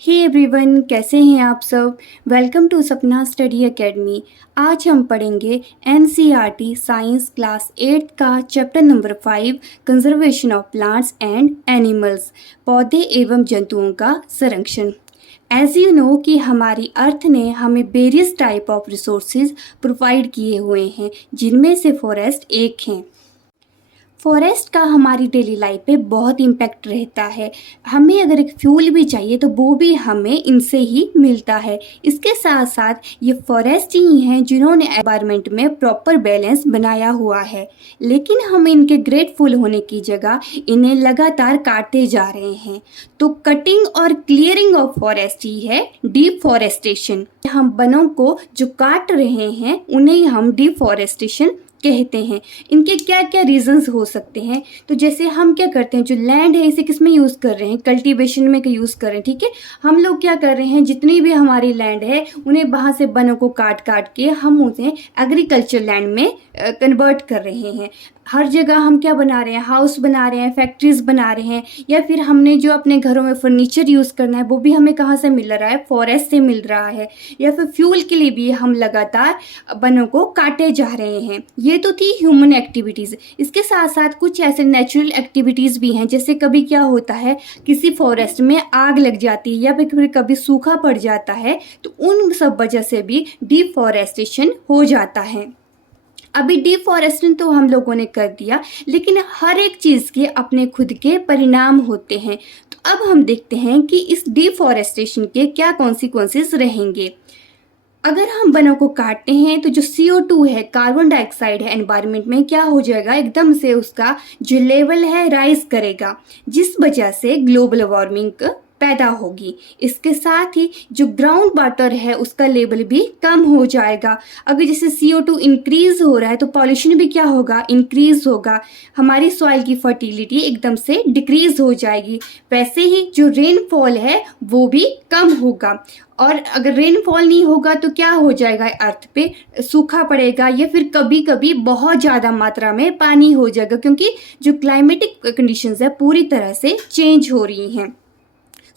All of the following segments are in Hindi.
हे एवरीवन, कैसे हैं आप सब। वेलकम टू सपना स्टडी एकेडमी। आज हम पढ़ेंगे एनसीईआरटी साइंस क्लास 8 का chapter number 5 conservation of plants and animals, पौधे एवं जंतुओं का संरक्षण। एज यू नो कि हमारी अर्थ ने हमें various type of resources provide किए हुए हैं, जिनमें से फॉरेस्ट एक हैं। फॉरेस्ट का हमारी डेली लाइफ पे बहुत इम्पैक्ट रहता है। हमें अगर एक फ्यूल भी चाहिए तो वो भी हमें इनसे ही मिलता है। इसके साथ साथ ये फॉरेस्ट ही हैं जिन्होंने एनवायरनमेंट में प्रॉपर बैलेंस बनाया हुआ है, लेकिन हम इनके ग्रेटफुल होने की जगह इन्हें लगातार काटते जा रहे हैं। तो कटिंग और क्लियरिंग ऑफ फॉरेस्ट ही है डिफॉरेस्टेशन। हम वनों को जो काट रहे हैं उन्हें हम डिफॉरेस्टेशन कहते हैं। इनके क्या क्या रीजंस हो सकते हैं, तो जैसे हम क्या करते हैं, जो लैंड है इसे किस में यूज़ कर रहे हैं, कल्टीवेशन में यूज़ कर रहे हैं। ठीक है, हम लोग क्या कर रहे हैं, जितनी भी हमारी लैंड है उन्हें वहाँ से वनों को काट काट के हम उसे एग्रीकल्चर लैंड में कन्वर्ट कर रहे हैं। हर जगह हम क्या बना रहे हैं, हाउस बना रहे हैं, फैक्ट्रीज बना रहे हैं, या फिर हमने जो अपने घरों में फर्नीचर यूज़ करना है वो भी हमें कहाँ से मिल रहा है, फॉरेस्ट से मिल रहा है। या फिर फ्यूल के लिए भी हम लगातार वनों को काटे जा रहे हैं। ये तो थी ह्यूमन एक्टिविटीज़। इसके साथ साथ कुछ ऐसे नेचुरल एक्टिविटीज़ भी हैं, जैसे कभी क्या होता है, किसी फॉरेस्ट में आग लग जाती है या फिर कभी सूखा पड़ जाता है, तो उन सब वजह से भी डिफॉरेस्टेशन हो जाता है। अभी डिफॉरेस्टेशन तो हम लोगों ने कर दिया, लेकिन हर एक चीज़ के अपने खुद के परिणाम होते हैं। तो अब हम देखते हैं कि इस डिफॉरेस्टेशन के क्या कॉन्सिक्वेंसेस रहेंगे। अगर हम वनों को काटते हैं तो जो CO2 है, कार्बन डाइऑक्साइड है, एनवायरनमेंट में क्या हो जाएगा, एकदम से उसका जो लेवल है राइज करेगा, जिस वजह से ग्लोबल वार्मिंग पैदा होगी। इसके साथ ही जो ग्राउंड वाटर है उसका लेवल भी कम हो जाएगा। अगर जैसे CO2 इंक्रीज हो रहा है तो पॉल्यूशन भी क्या होगा, इंक्रीज होगा। हमारी सॉइल की फर्टिलिटी एकदम से डिक्रीज हो जाएगी। वैसे ही जो रेनफॉल है वो भी कम होगा, और अगर रेनफॉल नहीं होगा तो क्या हो जाएगा, अर्थ पे सूखा पड़ेगा, या फिर कभी कभी बहुत ज़्यादा मात्रा में पानी हो जाएगा, क्योंकि जो क्लाइमेटिक कंडीशंस है पूरी तरह से चेंज हो रही हैं।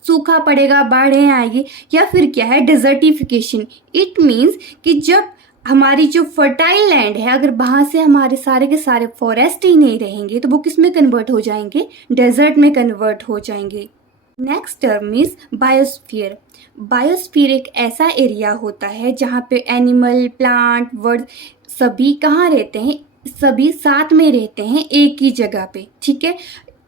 सूखा पड़ेगा, बाढ़ें आएगी, या फिर क्या है, डेजर्टिफिकेशन। इट मीन्स कि जब हमारी जो फर्टाइल लैंड है, अगर वहाँ से हमारे सारे के सारे फॉरेस्ट ही नहीं रहेंगे तो वो किस में कन्वर्ट हो जाएंगे, डेजर्ट में कन्वर्ट हो जाएंगे। Next term is biosphere. Biosphere एक ऐसा एरिया होता है जहाँ पे एनिमल, प्लांट, बर्ड सभी कहाँ रहते हैं, सभी साथ में रहते हैं एक ही जगह पे। ठीक है,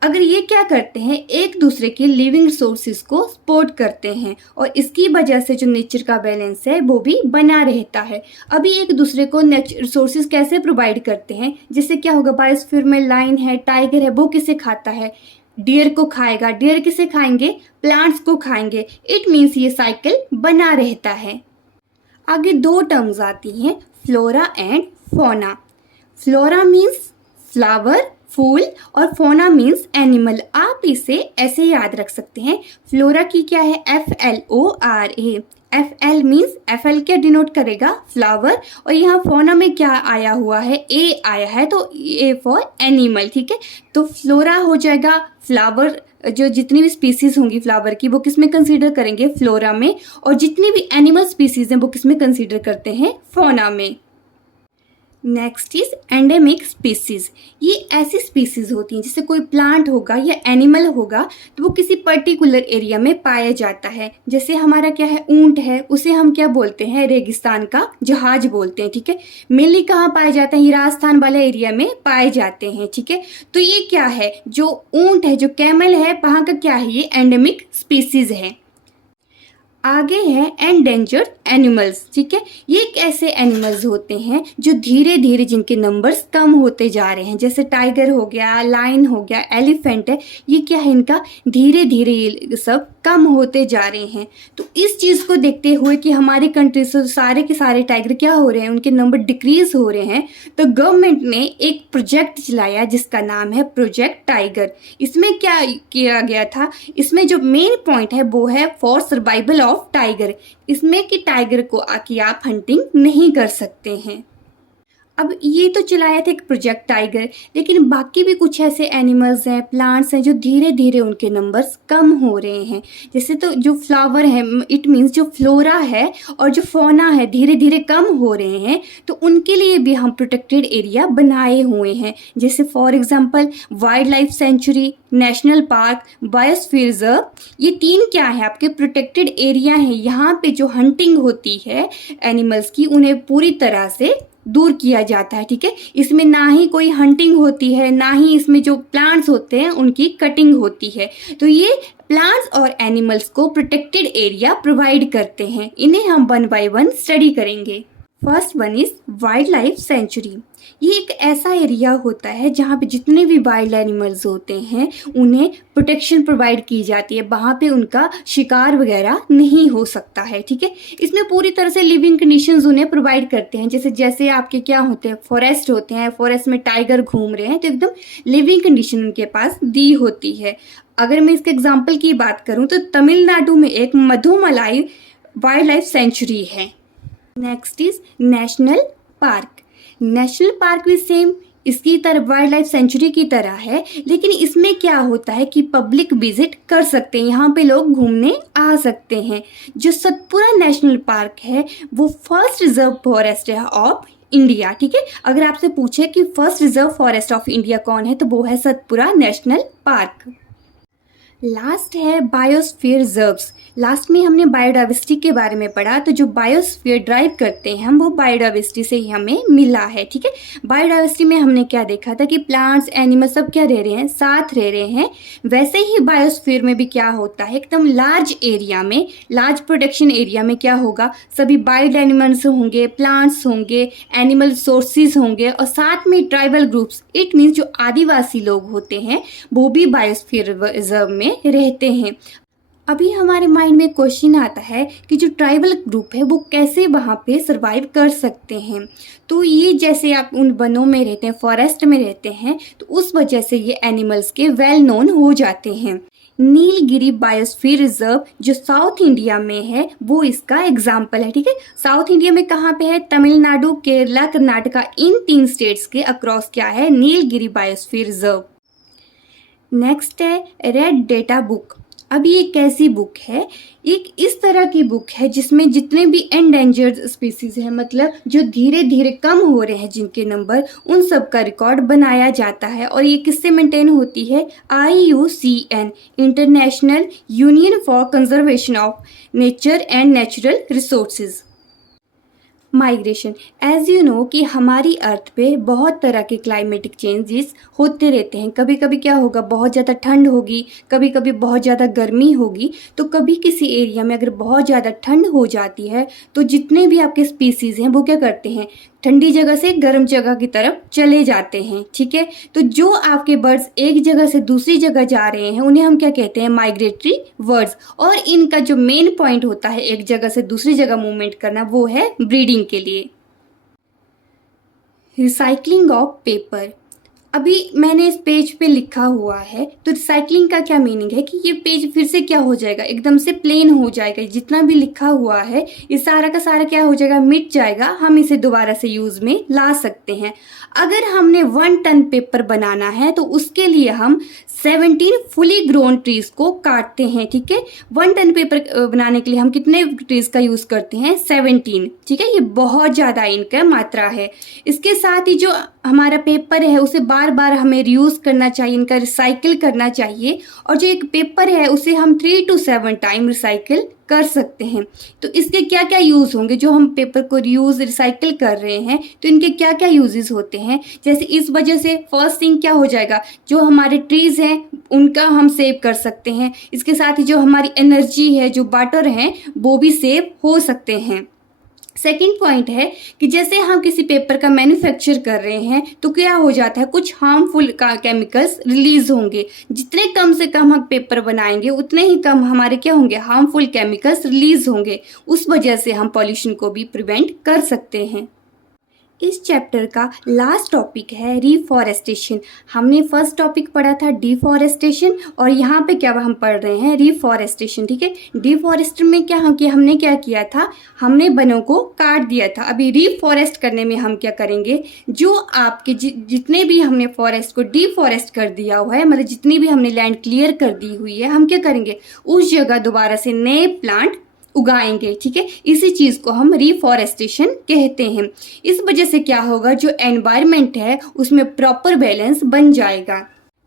अगर ये क्या करते हैं, एक दूसरे के लिविंग रिसोर्सेज को सपोर्ट करते हैं, और इसकी वजह से जो नेचर का बैलेंस है वो भी बना रहता है। अभी एक दूसरे को रिसोर्सेज कैसे प्रोवाइड करते हैं, जिससे क्या होगा, बायोस्फीयर में लाइन है, टाइगर है, वो किसे खाता है, डियर को खाएगा। डियर किसे खाएंगे, प्लांट्स को खाएंगे। इट मीन्स ये साइकिल बना रहता है। आगे दो टर्म्स आती हैं, flora and fauna. Flora means flower, फूल, और फोना मीन्स एनिमल। आप इसे ऐसे याद रख सकते हैं, फ्लोरा की क्या है, FLORA। FL मीन्स FL क्या डिनोट करेगा, फ्लावर, और यहाँ फोना में क्या आया हुआ है, A आया है, तो A फॉर एनिमल। ठीक है, तो फ्लोरा हो जाएगा फ्लावर, जो जितनी भी स्पीसीज होंगी फ्लावर की वो किस में कंसीडर करेंगे, फ्लोरा में, और जितनी भी एनिमल स्पीसीज हैं वो किस में कंसीडर करते हैं, फौना में। Next is endemic species. ये ऐसी स्पीसीज होती हैं, जैसे कोई प्लांट होगा या एनिमल होगा तो वो किसी पर्टिकुलर एरिया में पाया जाता है। जैसे हमारा क्या है, ऊंट है, उसे हम क्या बोलते हैं, रेगिस्तान का जहाज बोलते हैं। ठीक है, मेनली कहाँ पाया जाता है, राजस्थान वाला एरिया में पाए जाते हैं। ठीक है, तो ये क्या है, जो ऊंट है, जो कैमल है, वहाँ का क्या है, ये एंडेमिक स्पीसीज है। आगे है एंडेंजर्ड एनिमल्स। ठीक है, ये एक ऐसे एनिमल्स होते हैं जो धीरे धीरे जिनके नंबर्स कम होते जा रहे हैं, जैसे टाइगर हो गया, लायन हो गया, एलिफेंट है, ये क्या है, इनका धीरे धीरे ये सब कम होते जा रहे हैं। तो इस चीज़ को देखते हुए कि हमारी कंट्री से सारे के सारे टाइगर क्या हो रहे हैं, उनके नंबर डिक्रीज हो रहे हैं, तो गवर्नमेंट ने एक प्रोजेक्ट चलाया जिसका नाम है प्रोजेक्ट टाइगर। इसमें क्या किया गया था, इसमें जो मेन पॉइंट है वो है फॉर सर्वाइवल ऑफ टाइगर। इसमें कि टाइगर को आके आप हंटिंग नहीं कर सकते हैं। अब ये तो चलाया था एक प्रोजेक्ट टाइगर, लेकिन बाकी भी कुछ ऐसे एनिमल्स हैं, प्लांट्स हैं जो धीरे धीरे उनके नंबर्स कम हो रहे हैं। जैसे तो जो फ्लावर है, इट मीन्स जो फ्लोरा है और जो फौना है धीरे धीरे कम हो रहे हैं, तो उनके लिए भी हम प्रोटेक्टेड एरिया बनाए हुए हैं। जैसे for example wild life sanctuary, national park, biosphere reserve, ये 3 क्या है आपके प्रोटेक्टेड एरिया हैं। यहाँ पे जो हंटिंग होती है एनिमल्स की, उन्हें पूरी तरह से दूर किया जाता है। ठीक है, इसमें ना ही कोई हंटिंग होती है, ना ही इसमें जो प्लांट्स होते हैं उनकी कटिंग होती है। तो ये प्लांट्स और एनिमल्स को प्रोटेक्टेड एरिया प्रोवाइड करते हैं। इन्हें हम 1 बाय 1 स्टडी करेंगे। First one is wild life sanctuary. ये एक ऐसा एरिया होता है जहाँ पे जितने भी वाइल्ड एनिमल्स होते हैं उन्हें प्रोटेक्शन प्रोवाइड की जाती है। वहाँ पे उनका शिकार वगैरह नहीं हो सकता है। ठीक है, इसमें पूरी तरह से लिविंग कंडीशंस उन्हें प्रोवाइड करते हैं। जैसे जैसे आपके क्या होते हैं, फॉरेस्ट होते हैं, फॉरेस्ट में टाइगर घूम रहे हैं, तो एकदम लिविंग कंडीशन उनके पास दी होती है। अगर मैं इसके एग्जाम्पल की बात करूँ तो तमिलनाडु में एक मधुमलाई वाइल्ड लाइफ सेंचुरी है। Next is national park. National park भी सेम इसकी तरह वाइल्ड लाइफ सेंचुरी की तरह है, लेकिन इसमें क्या होता है कि पब्लिक विजिट कर सकते हैं, यहाँ पे लोग घूमने आ सकते हैं। जो सतपुरा नेशनल पार्क है वो फर्स्ट रिजर्व फॉरेस्ट है ऑफ इंडिया। ठीक है, अगर आपसे पूछे कि first reserve forest of India कौन है तो वो है सतपुरा नेशनल पार्क। लास्ट है बायोस्फीयर रिजर्व्स। लास्ट में हमने बायोडाइवर्सिटी के बारे में पढ़ा, तो जो बायोस्फीयर ड्राइव करते हैं हम वो बायोडाइवर्सिटी से ही हमें मिला है। ठीक है, बायोडाइवर्सिटी में हमने क्या देखा था कि प्लांट्स एनिमल्स सब क्या रह रहे हैं, साथ रह रहे हैं। वैसे ही बायोस्फीयर में भी क्या होता है, एकदम लार्ज एरिया में, लार्ज प्रोटेक्शन एरिया में क्या होगा, सभी वाइल्ड एनिमल्स होंगे, प्लांट्स होंगे, एनिमल सोर्सेज होंगे और साथ में ट्राइबल ग्रुप्स, इट मीन्स जो आदिवासी लोग होते हैं वो भी बायोस्फीयर रिजर्व में रहते हैं। अभी हमारे माइंड में क्वेश्चन आता है कि जो ट्राइबल ग्रुप है वो कैसे वहाँ पे सरवाइव कर सकते हैं। तो ये जैसे आप उन वनों में रहते हैं, फॉरेस्ट में रहते हैं, तो उस वजह से ये एनिमल्स के वेल नोन हो जाते हैं। नीलगिरी बायोस्फीयर रिजर्व जो साउथ इंडिया में है वो इसका एग्जाम्पल है। ठीक है, साउथ इंडिया में कहाँ पे है, तमिलनाडु, केरला, कर्नाटका, इन 3 स्टेट्स के अक्रॉस क्या है, नीलगिरी बायोस्फीयर रिजर्व। नेक्स्ट है रेड डेटा बुक। अब ये कैसी बुक है, एक इस तरह की बुक है जिसमें जितने भी एंडेंजर्ड स्पीसीज हैं, मतलब जो धीरे धीरे कम हो रहे हैं जिनके नंबर, उन सब का रिकॉर्ड बनाया जाता है। और ये किससे मेंटेन होती है, IUCN, International Union for Conservation of Nature and Natural Resources. Migration, as you know कि हमारी अर्थ पे बहुत तरह के क्लाइमेटिक चेंजेस होते रहते हैं। कभी कभी क्या होगा, बहुत ज़्यादा ठंड होगी, कभी कभी बहुत ज़्यादा गर्मी होगी। तो कभी किसी एरिया में अगर बहुत ज़्यादा ठंड हो जाती है तो जितने भी आपके स्पीसीज़ हैं वो क्या करते हैं, ठंडी जगह से गर्म जगह की तरफ चले जाते हैं। ठीक है, तो जो आपके बर्ड्स एक जगह से दूसरी जगह जा रहे हैं उन्हें हम क्या कहते हैं, माइग्रेटरी बर्ड्स। और इनका जो मेन पॉइंट होता है एक जगह से दूसरी जगह मूवमेंट करना, वो है ब्रीडिंग के लिए। Recycling of paper. अभी मैंने इस पेज पे लिखा हुआ है, तो रिसाइकलिंग का क्या मीनिंग है कि ये पेज फिर से क्या हो जाएगा, एकदम से प्लेन हो जाएगा। जितना भी लिखा हुआ है ये सारा का सारा क्या हो जाएगा, मिट जाएगा। हम इसे दोबारा से यूज में ला सकते हैं। अगर हमने 1 टन पेपर बनाना है तो उसके लिए हम 17 फुली ग्रोन ट्रीज को काटते हैं। ठीक है, 1 टन पेपर बनाने के लिए हम कितने ट्रीज का यूज करते हैं, 17। ठीक है, ये बहुत ज्यादा इनका मात्रा है। इसके साथ ही जो हमारा पेपर है उसे बार बार हमें रीयूज करना चाहिए, इनका रिसाइकिल करना चाहिए। और जो एक पेपर है उसे हम 3 to 7 टाइम रिसाइकिल कर सकते हैं। तो इसके क्या क्या यूज होंगे, जो हम पेपर को रीयूज रिसाइकिल कर रहे हैं तो इनके क्या क्या यूजेस होते हैं। जैसे इस वजह से फर्स्ट थिंग क्या हो जाएगा, जो हमारे ट्रीज हैं उनका हम सेव कर सकते हैं। इसके साथ ही जो हमारी एनर्जी है, जो वाटर है, वो भी सेव हो सकते हैं। सेकेंड पॉइंट है कि जैसे हम किसी पेपर का मैन्युफैक्चर कर रहे हैं तो क्या हो जाता है, कुछ हार्मफुल केमिकल्स रिलीज होंगे। जितने कम से कम हम पेपर बनाएंगे उतने ही कम हमारे क्या होंगे, हार्मफुल केमिकल्स रिलीज होंगे। उस वजह से हम पॉल्यूशन को भी प्रिवेंट कर सकते हैं। इस चैप्टर का लास्ट टॉपिक है रिफॉरेस्टेशन। हमने फर्स्ट टॉपिक पढ़ा था डिफॉरेस्टेशन और यहाँ पे क्या हम पढ़ रहे हैं रिफॉरेस्टेशन। ठीक है, डिफॉरेस्टेशन में क्या हमने क्या किया था, हमने वनों को काट दिया था। अभी रिफॉरेस्ट करने में हम क्या करेंगे, जो आपके जितने भी हमने फॉरेस्ट को डिफॉरेस्ट कर दिया हुआ है, मतलब जितनी भी हमने लैंड क्लियर कर दी हुई है, हम क्या करेंगे उस जगह दोबारा से नए प्लांट उगाएंगे। ठीक है, इसी चीज को हम रिफॉरेस्टेशन कहते हैं। इस वजह से क्या होगा, जो एनवायरनमेंट है उसमें प्रॉपर बैलेंस बन जाएगा।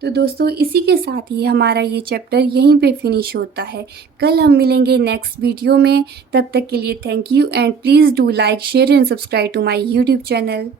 तो दोस्तों इसी के साथ ही हमारा ये चैप्टर यहीं पे फिनिश होता है। कल हम मिलेंगे नेक्स्ट वीडियो में। तब तक के लिए thank you and please do like share and subscribe to my YouTube channel.